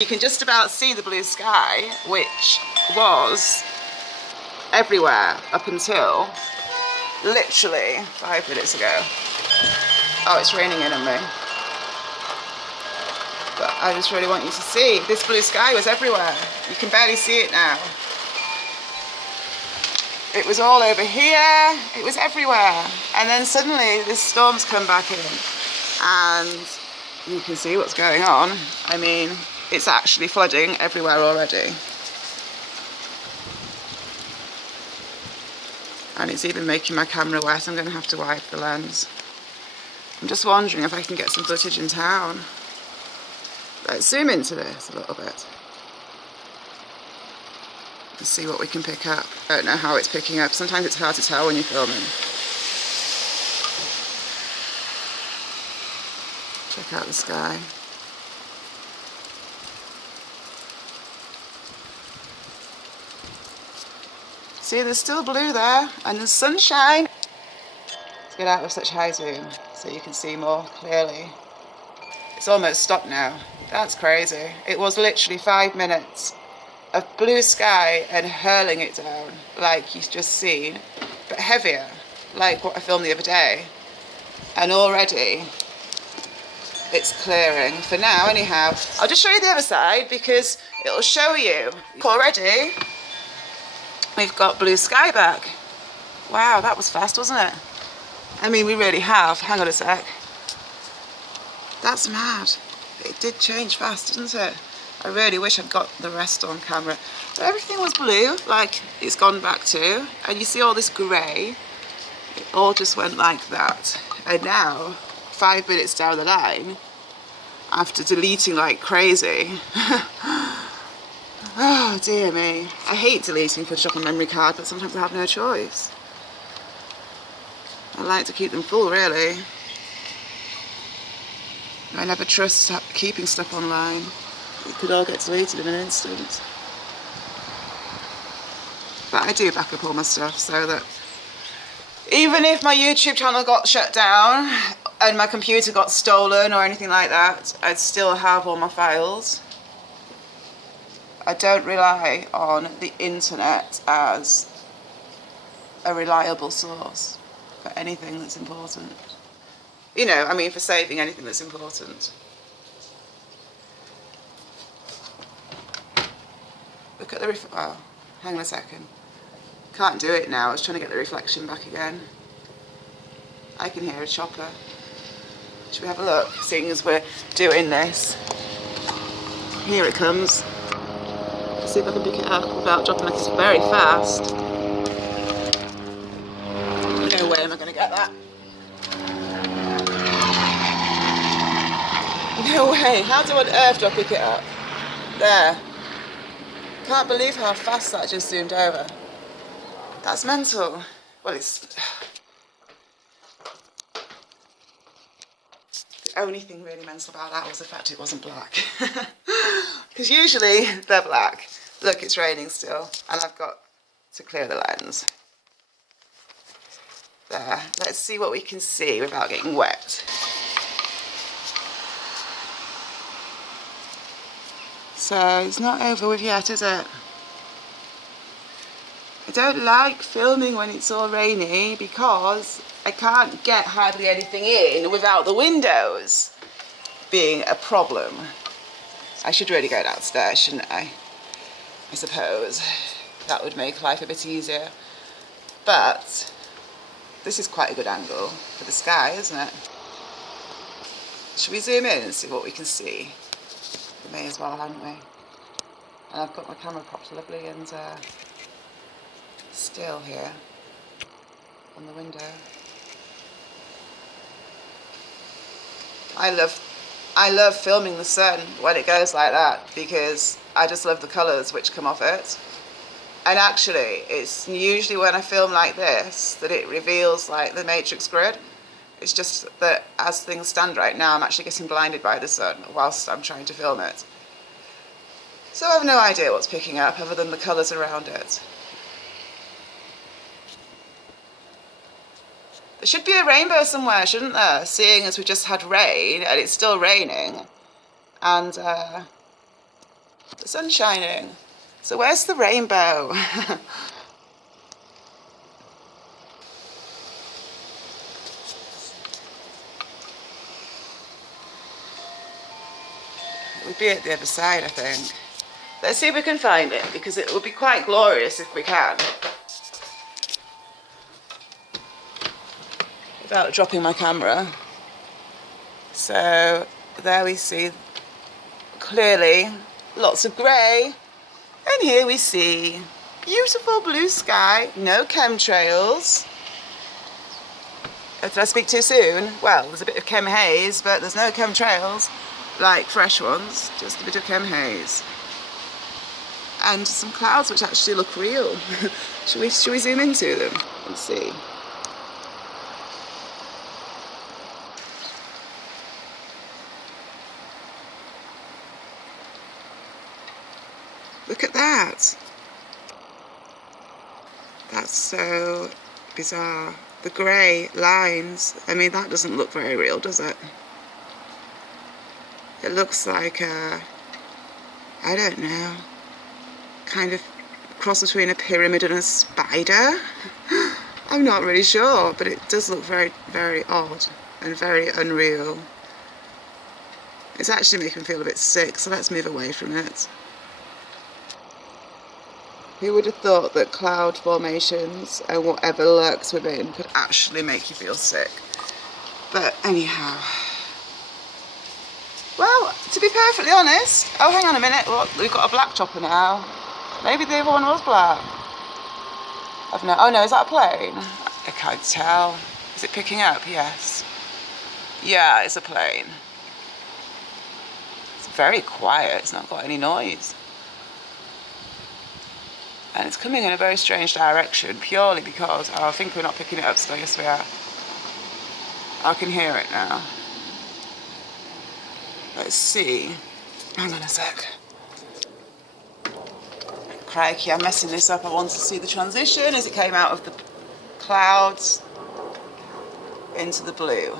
You can just about see the blue sky, which was everywhere up until literally 5 minutes ago. Oh, it's raining in on me. But I just really want you to see, this blue sky was everywhere. You can barely see it now. It was all over here, it was everywhere. And then suddenly this storm's come back in and you can see what's going on. I mean, it's actually flooding everywhere already. And it's even making my camera wet. I'm going to have to wipe the lens. I'm just wondering if I can get some footage in town. Let's zoom into this a little bit. Let's see what we can pick up. I don't know how it's picking up. Sometimes it's hard to tell when you're filming. Check out the sky. See, there's still blue there, and there's sunshine. Let's get out of such high zoom so you can see more clearly. It's almost stopped now. That's crazy. It was literally 5 minutes of blue sky and hurling it down, like you've just seen, but heavier, like what I filmed the other day. And already it's clearing for now, anyhow. I'll just show you the other side because it'll show you. Already we've got blue sky back. Wow, that was fast, wasn't it? I mean, we really have. Hang on a sec. That's mad. It did change fast, didn't it? I really wish I'd got the rest on camera. But everything was blue, like it's gone back to. And you see all this grey. It all just went like that. And now, 5 minutes down the line, after deleting like crazy, oh dear me. I hate deleting footage off a memory card, but sometimes I have no choice. I like to keep them full, really. I never trust keeping stuff online. It could all get deleted in an instant. But I do back up all my stuff so that even if my YouTube channel got shut down and my computer got stolen or anything like that, I'd still have all my files. I don't rely on the internet as a reliable source for anything that's important. You know, I mean, for saving anything that's important. Look at the oh, hang on a second. Can't do it now. I was trying to get the reflection back again. I can hear a chopper. Should we have a look, seeing as we're doing this? Here it comes. Let's see if I can pick it up without dropping like it's very fast. No way am I going to get that. No way. How on earth do I pick it up? There. Can't believe how fast that just zoomed over. That's mental. Well, it's the only thing really mental about that was the fact it wasn't black. Because usually they're black. Look, it's raining still, and I've got to clear the lens. There. Let's see what we can see without getting wet. So it's not over with yet, is it? I don't like filming when it's all rainy because I can't get hardly anything in without the windows being a problem. I should really go downstairs, shouldn't I? I suppose that would make life a bit easier. But this is quite a good angle for the sky, isn't it? Should we zoom in and see what we can see? We may as well, haven't we? And I've got my camera propped lovely and still here on the window. I love filming the sun when it goes like that because I just love the colours which come off it. And actually, it's usually when I film like this that it reveals like the matrix grid. It's just that as things stand right now, I'm actually getting blinded by the sun whilst I'm trying to film it. So I have no idea what's picking up other than the colours around it. There should be a rainbow somewhere, shouldn't there? Seeing as we just had rain and it's still raining. And The sun's shining. So where's the rainbow? It would be at the other side, I think. Let's see if we can find it, because it would be quite glorious if we can. Without dropping my camera. So there we see clearly lots of grey, and here we see beautiful blue sky, no chemtrails. Did I speak too soon? Well, there's a bit of chem haze, but there's no chemtrails like fresh ones, just a bit of chem haze. And some clouds which actually look real. Should we zoom into them and see? Look at that. That's so bizarre. The grey lines, I mean, that doesn't look very real, does it? It looks like a, I don't know, kind of cross between a pyramid and a spider. I'm not really sure, but it does look very, very odd and very unreal. It's actually making me feel a bit sick, so let's move away from it. Who would have thought that cloud formations and whatever lurks within could actually make you feel sick? But anyhow. Well, to be perfectly honest, oh hang on a minute, look, we've got a black chopper now. Maybe the other one was black. Oh no, is that a plane? I can't tell. Is it picking up? Yes. Yeah, it's a plane. It's very quiet, it's not got any noise. And it's coming in a very strange direction, purely because, I think we're not picking it up, so yes we are. I can hear it now. Let's see. Hang on a sec. Crikey, I'm messing this up. I want to see the transition as it came out of the clouds into the blue.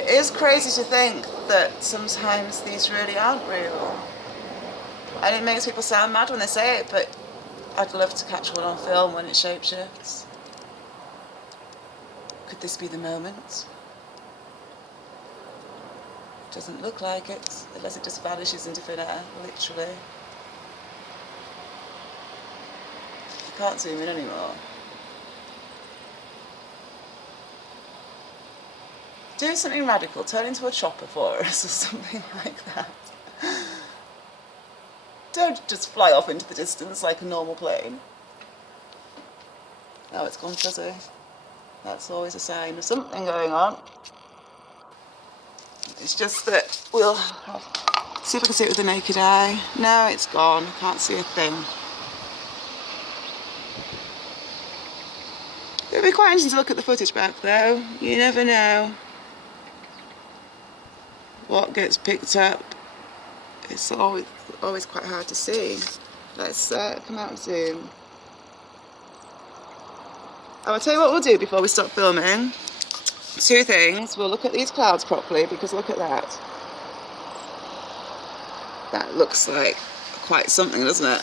It is crazy to think that sometimes these really aren't real. And it makes people sound mad when they say it, but I'd love to catch one on film when it shapeshifts. Could this be the moment? Doesn't look like it, unless it just vanishes into thin air, literally. I can't zoom in anymore. Do something radical, turn into a chopper for us or something like that. Don't just fly off into the distance like a normal plane. Oh, it's gone fuzzy. That's always a sign of something going on. It's just that we'll see if I can see it with the naked eye. No, it's gone. I can't see a thing. It'll be quite interesting to look at the footage back though. You never know what gets picked up. It's always quite hard to see. Let's come out and zoom. Oh, I'll tell you what we'll do before we stop filming. Two things. We'll look at these clouds properly, because look at that. That looks like quite something, doesn't it?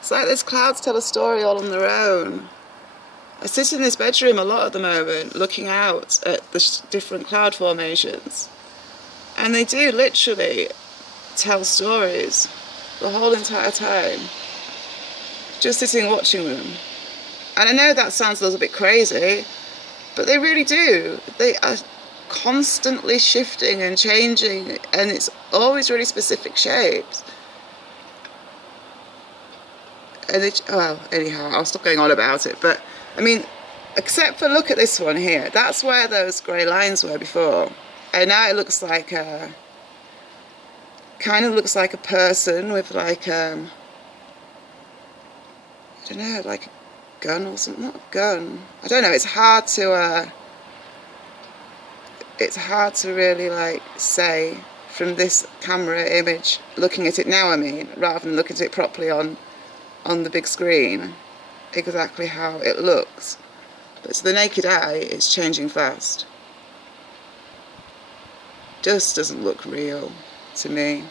It's like these clouds tell a story all on their own. I sit in this bedroom a lot at the moment, looking out at the different cloud formations. And they do literally tell stories the whole entire time. Just sitting watching them. And I know that sounds a little bit crazy, but they really do. They are constantly shifting and changing, and it's always really specific shapes. And well, anyhow, I'll stop going on about it, but I mean, except for look at this one here, that's where those grey lines were before. And now it looks like kind of looks like a person with like, I don't know, like a gun or something, not a gun. I don't know, it's hard to really like say from this camera image, looking at it now, I mean, rather than looking at it properly on the big screen, exactly how it looks. But to the naked eye, it's changing fast. Just doesn't look real to me.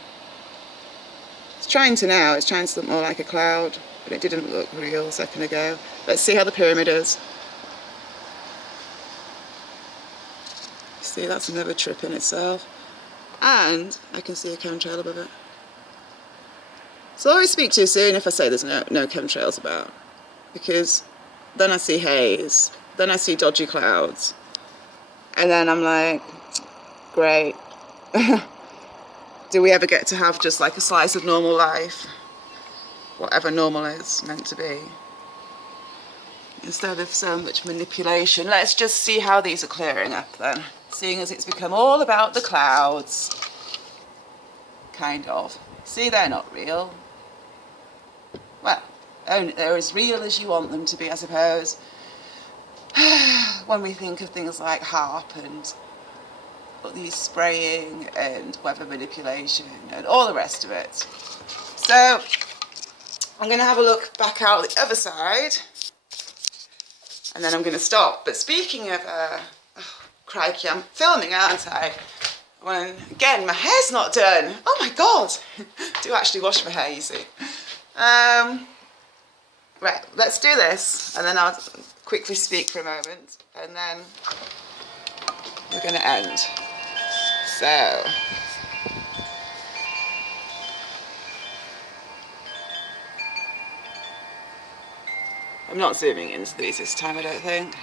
It's trying to now, it's trying to look more like a cloud, but it didn't look real a second ago. Let's see how the pyramid is. See, that's another trip in itself. And I can see a chemtrail above it. So I always speak too soon if I say there's no chemtrails about, because then I see haze, then I see dodgy clouds, and then I'm like, great. Do we ever get to have just like a slice of normal life? Whatever normal is meant to be. Instead of so much manipulation. Let's just see how these are clearing up then. Seeing as it's become all about the clouds. Kind of. See, they're not real. Well, they're as real as you want them to be, I suppose. When we think of things like HARP and these spraying and weather manipulation and all the rest of it. So I'm going to have a look back out the other side and then I'm going to stop. But speaking of, crikey, I'm filming, aren't I? When, again, my hair's not done. Oh my God. I do actually wash my hair, you see. Right, let's do this and then I'll quickly speak for a moment and then we're going to end. So, I'm not zooming into these this time, I don't think.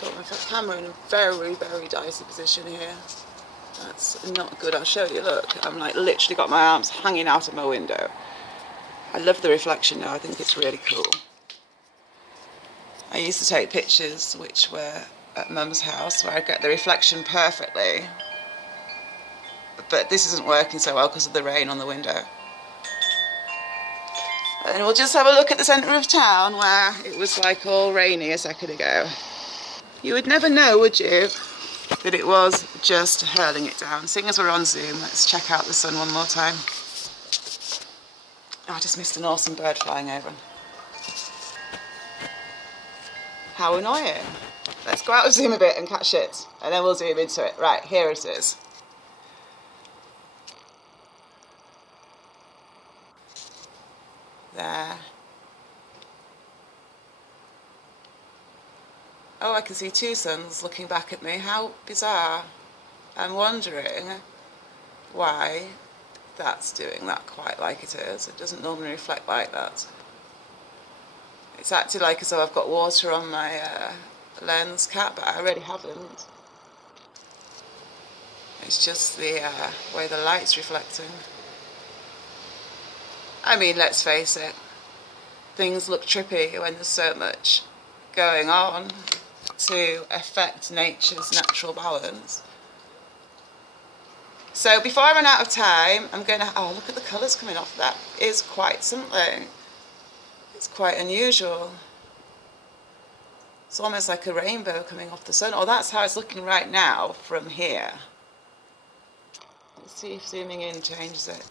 Got my camera in a very, very dicey position here. That's not good. I'll show you. Look, I'm like literally got my arms hanging out of my window. I love the reflection now. I think it's really cool. I used to take pictures which were at Mum's house where I'd get the reflection perfectly. But this isn't working so well because of the rain on the window. And we'll just have a look at the centre of town where it was like all rainy a second ago. You would never know, would you, that it was just hurling it down. Seeing as we're on Zoom, let's check out the sun one more time. Oh, I just missed an awesome bird flying over. How annoying. Let's go out of Zoom a bit and catch it, and then we'll zoom into it. Right, here it is. There. Oh, I can see two suns looking back at me. How bizarre. I'm wondering why that's doing that quite like it is. It doesn't normally reflect like that. It's acted like as though I've got water on my lens cap, but I really haven't. It's just the way the light's reflecting. I mean, let's face it, things look trippy when there's so much going on to affect nature's natural balance. So before I run out of time, I'm going to, oh, look at the colours coming off. That is quite something. It's quite unusual. It's almost like a rainbow coming off the sun. Oh, that's how it's looking right now from here. Let's see if zooming in changes it.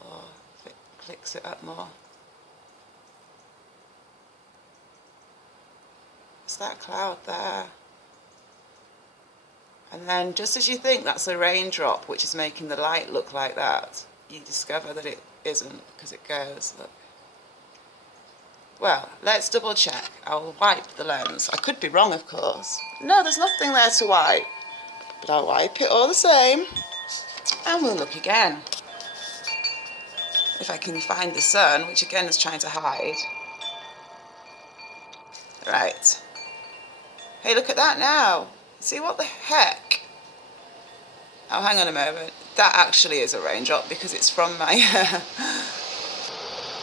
Or if it clicks it up more. It's that cloud there. And then just as you think that's a raindrop which is making the light look like that, you discover that it isn't because it goes, look. Well, let's double check. I'll wipe the lens. I could be wrong, of course. No, there's nothing there to wipe. But I'll wipe it all the same. And we'll look again. If I can find the sun, which again is trying to hide. Right. Hey, look at that now. See what the heck? Oh, hang on a moment. That actually is a raindrop because it's from my... We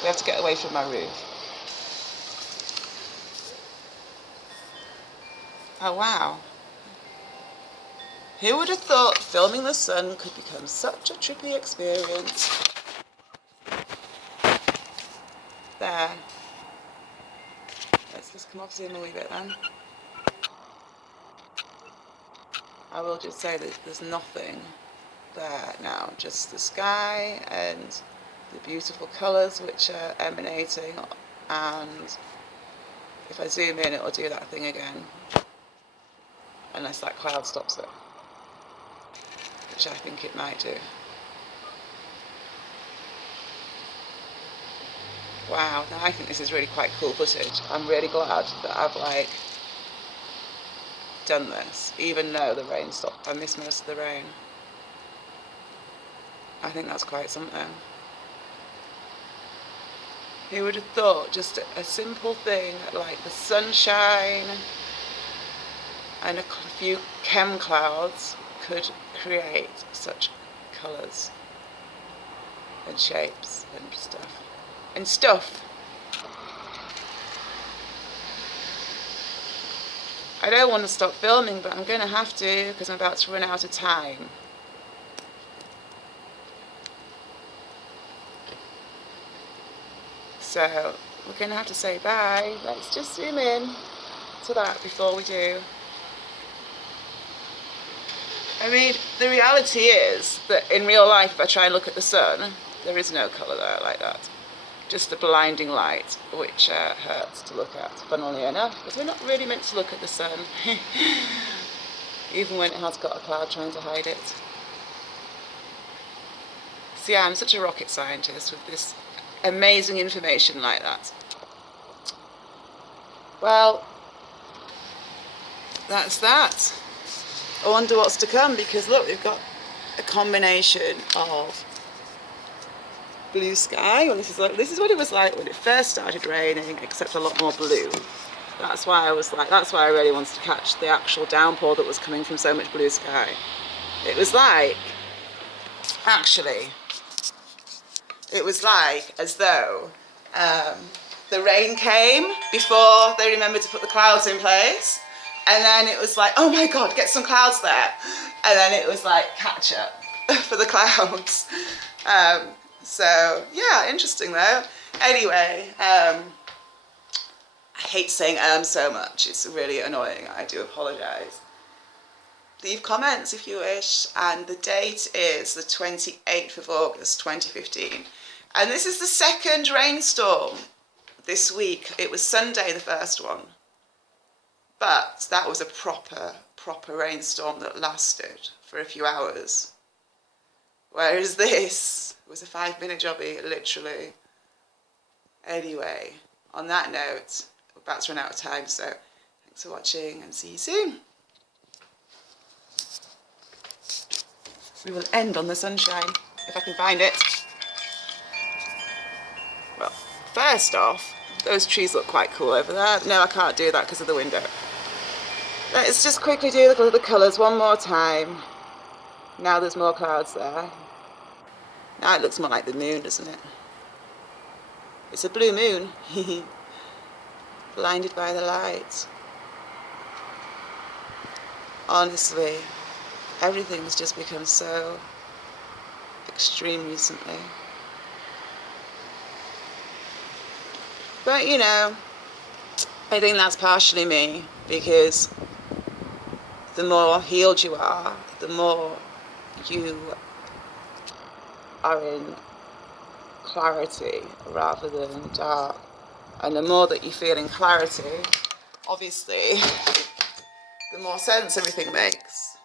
have to get away from my roof. Oh, wow. Who would have thought filming the sun could become such a trippy experience? There. Let's just come off zoom a wee bit then. I will just say that there's nothing there now, just the sky and the beautiful colours which are emanating, and if I zoom in it will do that thing again, unless that cloud stops it, which I think it might do. Wow, now I think this is really quite cool footage. I'm really glad that I've like done this, even though the rain stopped. I missed most of the rain. I think that's quite something. Who would have thought just a simple thing like the sunshine and a few chem clouds could create such colours and shapes and stuff. I don't want to stop filming, but I'm going to have to because I'm about to run out of time. So we're going to have to say bye. Let's just zoom in to that before we do. I mean, the reality is that in real life, if I try and look at the sun, there is no colour there like that. Just the blinding light, which hurts to look at, funnily enough, because we're not really meant to look at the sun, even when it has got a cloud trying to hide it. So yeah, I'm such a rocket scientist with this amazing information like that. Well, that's that. I wonder what's to come, because look, we've got a combination of blue sky. Well, this is what it was like when it first started raining, except a lot more blue. That's why I really wanted to catch the actual downpour that was coming from so much blue sky. It was like, actually, it was like as though the rain came before they remembered to put the clouds in place, and then it was like, oh my god, get some clouds there, and then it was like catch up for the clouds. So yeah, interesting though. Anyway, I hate saying so much, it's really annoying, I do apologise. Leave comments if you wish, and the date is the 28th of August 2015, and this is the second rainstorm this week. It was Sunday, the first one, but that was a proper rainstorm that lasted for a few hours, whereas this was a 5-minute jobby, literally. Anyway, on that note, we're about to run out of time, so thanks for watching and see you soon. We will end on the sunshine, if I can find it. Well, first off, those trees look quite cool over there. No, I can't do that because of the window. Let's just quickly do the colours one more time. Now there's more clouds there. Now it looks more like the moon, doesn't it? It's a blue moon. Blinded by the light. Honestly, everything has just become so extreme recently. But you know, I think that's partially me, because the more healed you are, the more you are in clarity rather than dark. And the more that you feel in clarity, obviously, the more sense everything makes.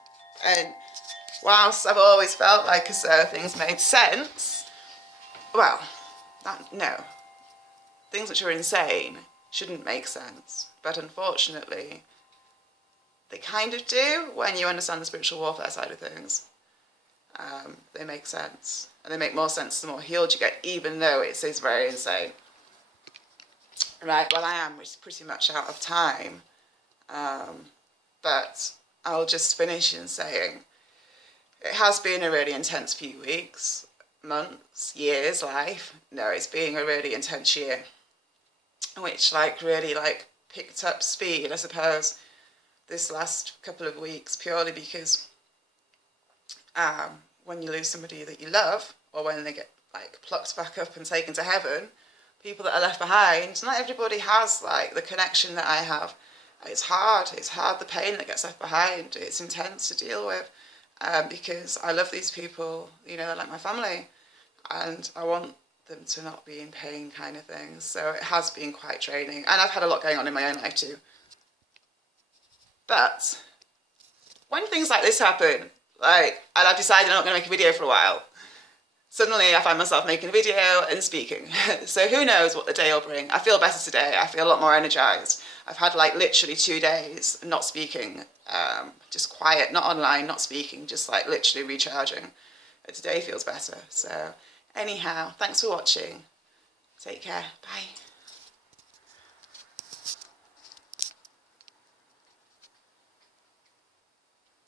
And whilst I've always felt like as though things made sense, well, no. Things which are insane shouldn't make sense. But unfortunately, they kind of do when you understand the spiritual warfare side of things. They make sense. And they make more sense the more healed you get, even though it is very insane. Right, well, I am pretty much out of time. But I'll just finish in saying it has been a really intense few weeks, months, years, life. No, it's been a really intense year, which really picked up speed, I suppose, this last couple of weeks, purely because when you lose somebody that you love, or when they get plucked back up and taken to heaven, people that are left behind. Not everybody has like the connection that I have. It's hard the pain that gets left behind. It's intense to deal with, because I love these people, you know, they're like my family, and I want them to not be in pain, kind of thing. So it has been quite draining, and I've had a lot going on in my own life too. But when things like this happen, like, and I've decided I'm not going to make a video for a while, suddenly I find myself making a video and speaking. So who knows what the day will bring. I feel better today. I feel a lot more energized. I've had like literally 2 days not speaking, just quiet, not online, not speaking, just like literally recharging. But today feels better. So anyhow, thanks for watching. Take care. Bye.